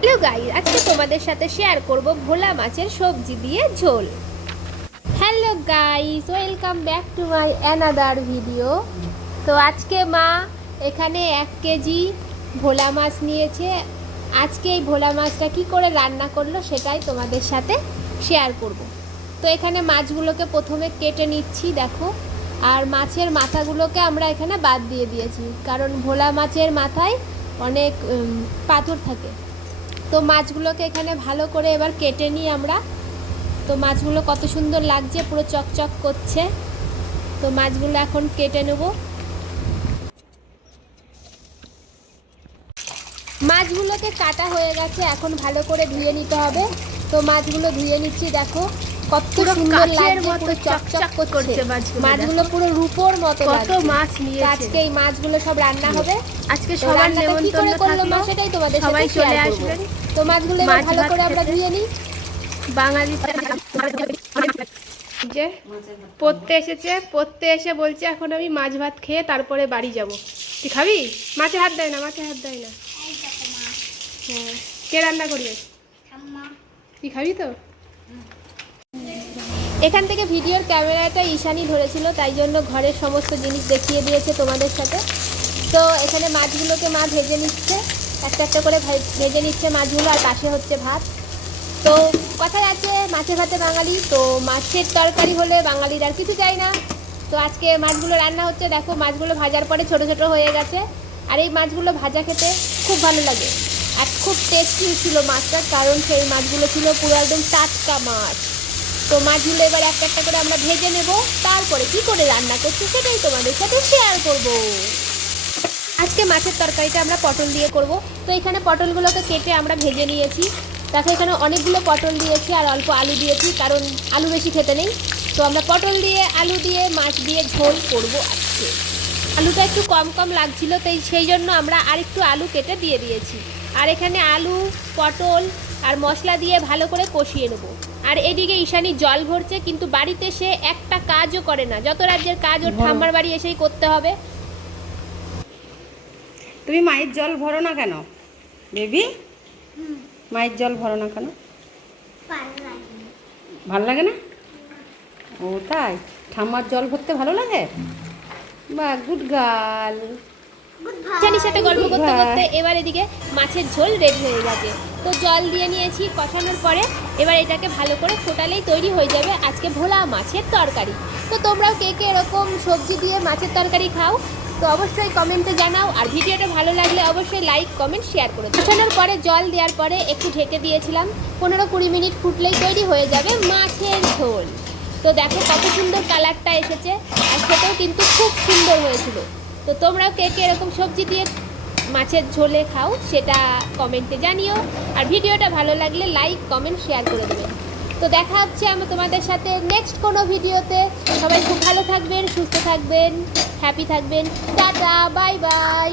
Hello guys, আজকে তোমাদের সাথে শেয়ার করব ভোলা মাছের সবজি দিয়ে ঝোল। Hello guys, welcome back to my another video. তো আজকে মা এখানে 1 কেজি ভোলা মাছ নিয়েছে। আজকে এই ভোলা মাছটা কি করে রান্না করলো সেটাই তোমাদের সাথে শেয়ার করব। তো এখানে মাছগুলোকে প্রথমে কেটে নিচ্ছি, দেখো। আর মাছের মাথাগুলোকে আমরা এখানে বাদ দিয়ে দিয়েছি, কারণ ভোলা মাছের মাথায় অনেক পাথর থাকে। তো মাছগুলোকে এখানে ভালো করে এবার কেটে নিই আমরা। তো মাছগুলো কত সুন্দর লাগছে, পুরো চকচক করছে। তো মাছগুলো এখন কেটে নেব। মাছগুলোকে কাটা হয়ে গেছে, এখন ভালো করে ধুয়ে নিতে হবে। তো মাছগুলো ধুয়ে নিচ্ছি, দেখো কত সুন্দর লাগছে, পুরো চকচক করছে। মাছগুলো পুরো রূপোর মতো লাগছে। কত মাছ নিয়েছে। আজকে এই মাছগুলো সব রান্না হবে। আজকে সবার নেমন্তন্ন থাকলো, সেটাই তোমাদের সাথে শেয়ার করব। তো মাছগুলো এবার ভালো করে আমরা ধুয়ে নিই। বাঙালি যে পড়তে এসেছে, পড়তে এসে বলছে এখন আমি মাছ ভাত খেয়ে তারপরে বাড়ি যাব। তুই খাবি? মাছে হাত দেয় না, মাছে হাত দেয় না। হ্যাঁ, কে রান্না করবে? তুই খাবি তো? এখান থেকে ভিডিওর ক্যামেরাটা ঈশানি ধরেছিল, তাই জন্য ঘরের সমস্ত জিনিস দেখিয়ে দিয়েছে তোমাদের সাথে। তো এখানে মাছগুলোকে মা ভেজে নিচ্ছে, একটা একটা করে ভেজে নিচ্ছে মাছগুলো, আর পাশে হচ্ছে ভাত। তো কথায় আছে মাছে ভাতে বাঙালি, তো মাছের তরকারি হলে বাঙালির আর কিছু চাই না। তো আজকে মাছগুলো রান্না হচ্ছে, দেখো মাছগুলো ভাজার পরে ছোট ছোট হয়ে গেছে। আর এই মাছগুলো ভাজা খেতে খুব ভালো লাগে, আর খুব টেস্টি ছিল মাছটা, কারণ সেই মাছগুলো ছিল পুরো একদম টাটকা মাছ। তো মাছগুলো এবার একটা একটা করে আমরা ভেজে নেব, তারপরে কি করে রান্না করছি সেটাই তোমাদের সাথে শেয়ার করব। আজকে মাছের তরকারিটা আমরা পটল দিয়ে করব। তো এখানে পটলগুলোকে কেটে আমরা ভেজে নিয়েছি। দেখো এখানে অনেকগুলো পটল দিয়েছি আর অল্প আলু দিয়েছি, কারণ আলু বেশি খেতে নেই। তো আমরা পটল দিয়ে, আলু দিয়ে, মাছ দিয়ে ঝোল করব আজকে। আলুটা একটু কম কম লাগছিল, তাই সেই জন্য আমরা আরেকটু আলু কেটে দিয়ে দিয়েছি। আর এখানে আলু, পটল আর মশলা দিয়ে ভালো করে কষিয়ে নেব। আর এদিকে ঈশানী জল ভরছে, কিন্তু বাড়িতে সে একটা কাজও করে না। যত রাজ্যের কাজ ওর ঠাম্মার বাড়ি এসেই করতে হবে। তুমি মায়ের জল ভরো না কেন বেবি? মায়ের জল ভরো না কেন? ভালো লাগে না? ও তাই? ঠাম্মার জল ভরতে ভালো লাগে? বা গুড গার্ল। জানির সাথে গল্প করতে করতে এবার এদিকে মাছের ঝোল রেডি হয়ে গেছে। তো জল দিয়ে নিয়েছি, কষানোর পরে এবার এটাকে ভালো করে ফোটালেই তৈরি হয়ে যাবে আজকে ভোলা মাছের তরকারি। তো তোমরাও কে কে এরকম সবজি দিয়ে মাছের তরকারি খাও, তো অবশ্যই কমেন্টে জানাও। আর ভিডিওটা ভালো লাগলে অবশ্যই লাইক, কমেন্ট, শেয়ার করে দাও। কষানোর পরে জল দেওয়ার পরে একটু ঢেকে দিয়েছিলাম, 15-20 মিনিট ফুটলেই তৈরি হয়ে যাবে মাছের ঝোল। তো দেখো কত সুন্দর কালারটা এসেছে, আর খেতেও কিন্তু খুব সুন্দর হয়েছিল। তো তোমরাও কে কে এরকম সবজি দিয়ে মাছের ঝোলে খাও সেটা কমেন্টে জানিও। আর ভিডিওটা ভালো লাগলে লাইক, কমেন্ট, শেয়ার করে দেবেন। তো দেখা হচ্ছে তোমাদের সাথে নেক্সট কোনো ভিডিওতে। সবাই খুব ভালো থাকবেন, সুস্থ থাকবেন, হ্যাপি থাকবেন। Tata, bye bye.